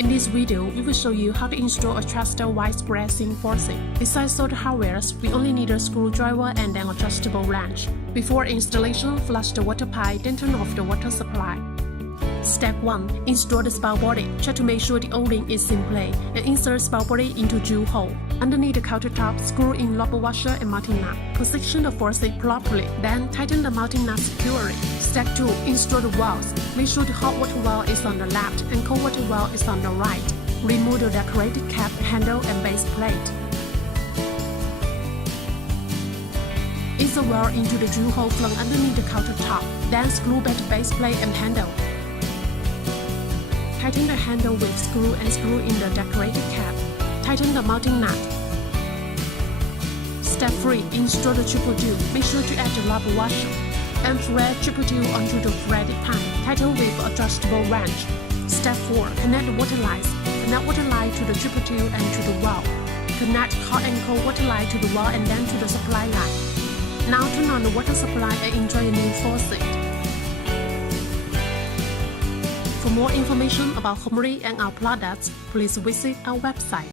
In this video, we will show you how to install a thruster widespread sink faucet. Besides all the hardware, we only need a screwdriver and an adjustable wrench. Before installation, flush the water pipe, then turn off the water supply. Step 1. Install the spout body. Check to make sure the O-ring is in place and insert spout body into drill hole. Underneath the countertop, screw in rubber washer and mounting nut. Position the faucet properly, then tighten the mounting nut securely. Step 2. Install the valves. Make sure the hot water valve is on the left and cold water valve is on the right. Remove the decorated cap, handle and base plate. Insert the valve into the drill hole plug underneath the countertop. Then screw back the base plate and handle. Tighten the handle with screw and screw in the decorated cap. Tighten the mounting nut. Step 3. Install the triple due. Make sure to add the rubber washer. And thread triple due onto the threaded pipe. Tighten with adjustable wrench. Step 4. Connect the water lines. Connect water line to the triple due and to the valve. Connect hot and cold water line to the valve and then to the supply line. Now turn on the water supply and enjoy the new faucet. For more information about Homely and our products, please visit our website.